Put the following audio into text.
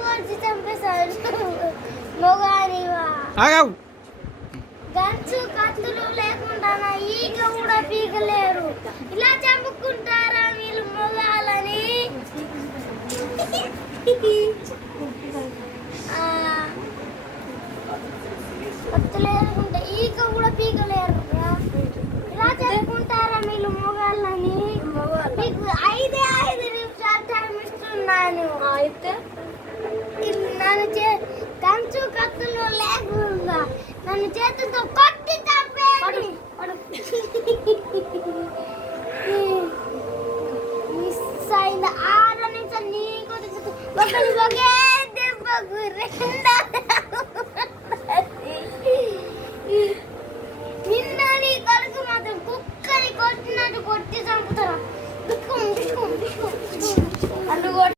పొడిచి చంపేశాడు మొగానివా. గన్సు కత్తులు లేకుండా ఈగ కూడా పీకలేరు. ఇలా చంపుకుంటారా వీళ్ళు మొగాలని? కత్తులు లేకుంటే ఈగ కూడా పీకలేరు. ఇలా చంపుకుంటారా వీళ్ళు మొగాలని? మీకు 5 నిమిషాలు టైం ఇస్తున్నాను. అయితే నన్ను కంచు కత్తులు లేకుండా నన్ను చేతులతో కొట్టి చంపేయండి. మిస్ అయింది 6 నిమిషాలు. నీకు ఒకే దెబ్బకు 2 నిన్న నీ కొడుకు మాత్రం కుక్కని కొట్టినట్టు కొట్టి చంపుతారా?